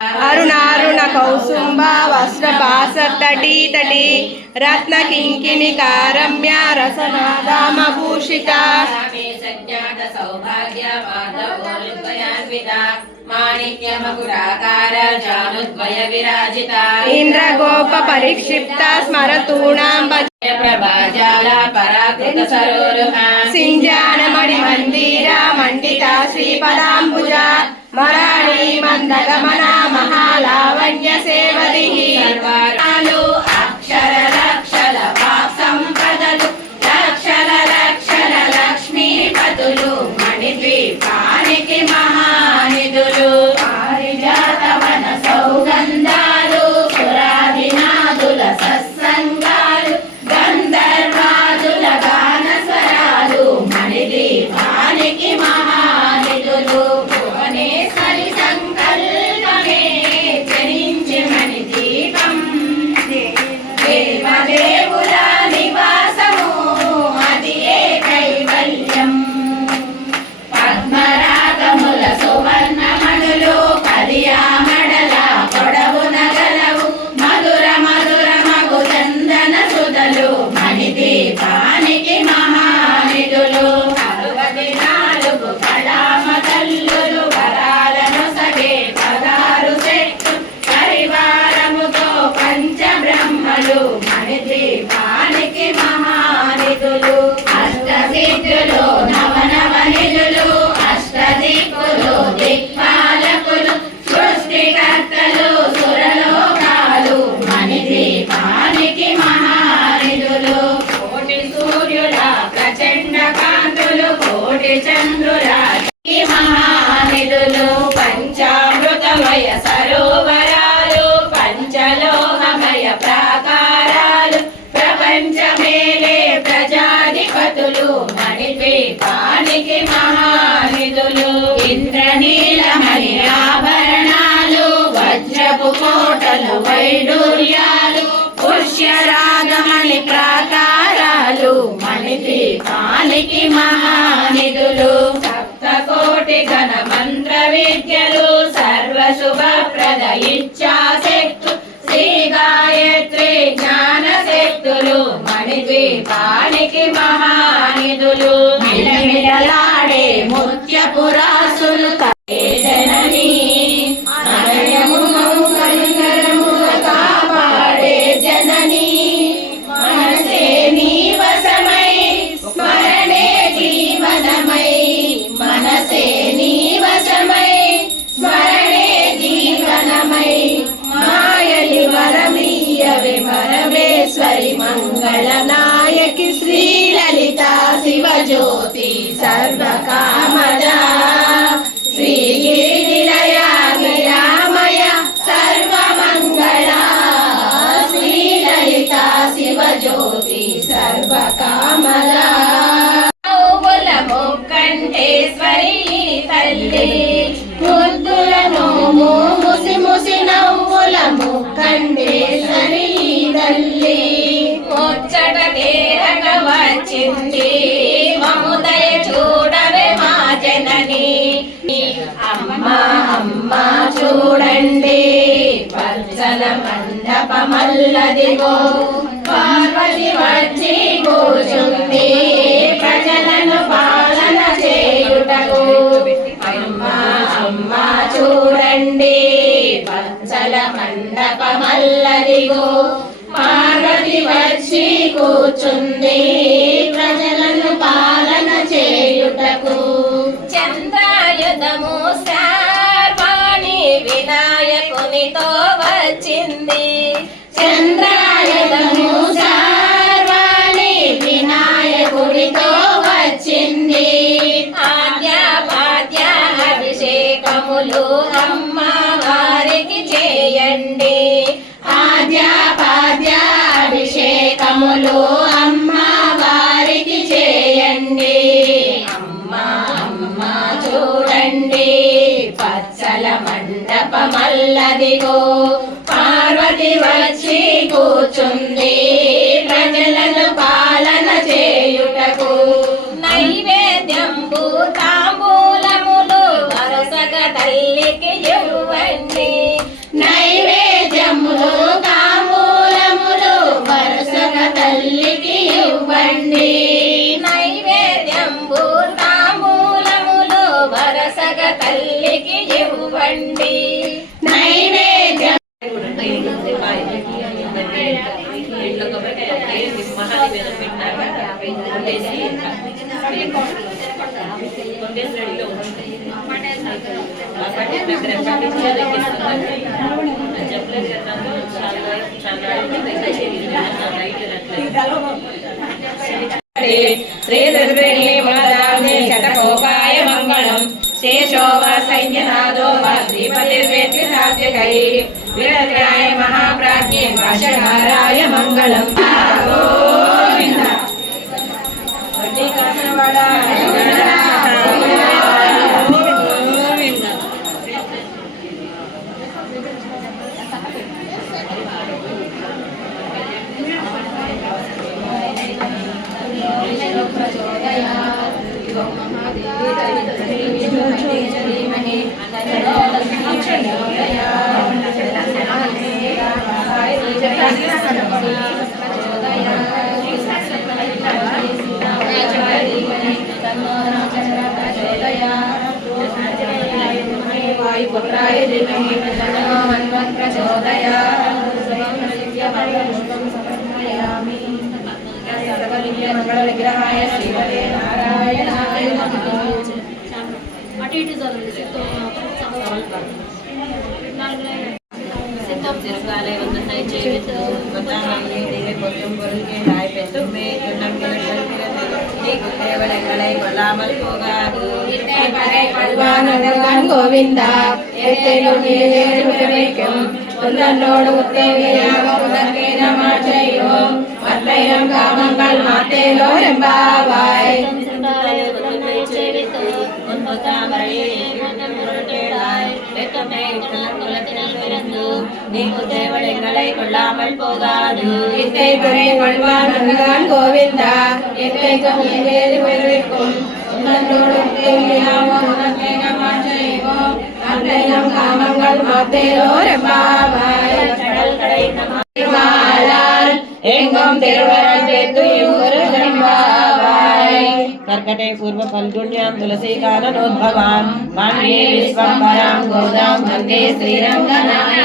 అరుణారుణ కౌసుంబ వస్త్రపాసతటీ తటి రత్న కింకిని కారమ్య రసనాదామభూషిత मे माणिक्यमकुराकाराजानुद्वय विराजिता इन्द्रगोप परिक्षिप्ता स्मरतूणाम् प्रभाजाला पराकृत सरोरुहा सिञ्जानमणिमन्दिरा मण्डिता श्रीपदाम्बुजा मराणी मन्दगमना महालावण्यसेवरिः सर्वा కోటి మహానిధులు పంచామృతమయ సరోవరాలు పంచలోహమయ ప్రాకారాలు ప్రపంచమేలే ప్రజాధిపతులు మణిద్వీపానికి మహానిధులు ఇంద్రనీలమణి ఆభరణాలు వజ్రపు కోటలు వైడూర్యాలు పుష్యరాగమణి ప్రాకారాలు మణిద్వీపానికి మహానిధులు. ఘన మంత్ర విద్యలు సర్వశుభప్రద ఇచ్ఛాశక్తు శ్రీ గాయత్రి జ్ఞాన శక్తులు మణిద్వీపానికి మహానిధులు. మండపమల్లదిగో పార్వతి వచ్చి కూర్చుంది ప్రజలను పాలన చేయుటకు. అమ్మా అమ్మా చూడండి పచ్చల మండపమల్లదిగో పార్వతి వచ్చి కూర్చుంది వచ్చింది చంద్రాయుధము శార్వాణి వినాయకుడితో వచ్చింది. ఆద్య పాద్య అభిషేకములు అమ్మ వారికి చేయండి. ఆద్య పాద్య అభిషేకములు అమ్మ వారికి చేయండి. అమ్మ అమ్మ చూడండి. పచ్చల మండపమల్లదిగో పార్టీ వచ్చి కూర్చుంది ప్రజలను పాలన చేయుటకు. నైవేద్యం తాంబూలములు వరుసగ తల్లికి ఇవ్వండి. నైవేద్యములు తాంబూలములు వరుసగ తల్లికి ఇవ్వండి. నైవేద్యం తాంబూలములు వరుసగ తల్లికి ఇవ్వండి. ശ്രീദുർബലി മാതാവിനെ ശതകോപായ മംഗളം ശേഷോ സൈന്യനാഥോ ശ്രീപതിർവേത്തി സാധ്യകൈ വിരദ്രായ മഹാപ്രാജ്ഞേ ഭാഷകാരായ മംഗളം ഗോവിന്ദ വട്ടിക്കാസനവാടായ मंगलविग्रहाय श्रीपदे नारायणाय అటు ఇటు జరుగుతుంది వందనాయి జీవిత వందనాయి ദൈവം പൊരുകേണ്ടായ പെറ്റുമേ കേവലങ്ങളെ കൊല്ലാമൽ പോകാതെ ഗോവിന്ദ എത്തേലും குந்தன்னோடு உத்தேவியாக உனக்கே நம செய்வோம் மத்தையம் காமங்கள் மாத்தேலோ ரெம்பாவாய் கோவிந்தா எத்தைக்கும் எங்கே பெருவிக்கும் உன்னோடு உத்தேவியாக അഞ്ചനം കാമങ്ങൾ മാത്തേരോരം എങ്ങും കർക്കട്ടെ പൂർവ പൽഗുണ്യം തുളസീകാലോദ്ഭവാം മണ്യേ വിശ്വം പരാം ഗോദാം വന്ദേ ശ്രീരംഗനായ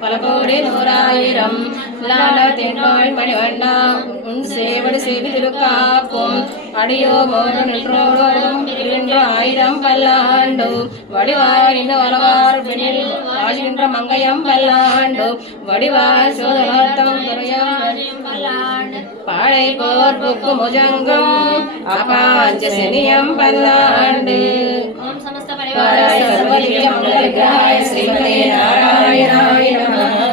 பல கோடி நூறாயிரம் லால மணிவண்ணா உன் சேவடு சேவி திருக்காப்பும். அடியோ மோடு நின்றோடும் இரண்டு ஆயிரம் பல்லாண்டு. வடிவாய் நின்று வளவார் பிணில் வாழ்கின்ற மங்கையம் பல்லாண்டு. வடிவார் சோதனத்தம் பல்லாண்டு. பாழை போர் புக்கு முஜங்கம். அபாஞ்ச செனியம் பல்லாண்டு. ఓం సమస్త వారాయ సర్వలింగ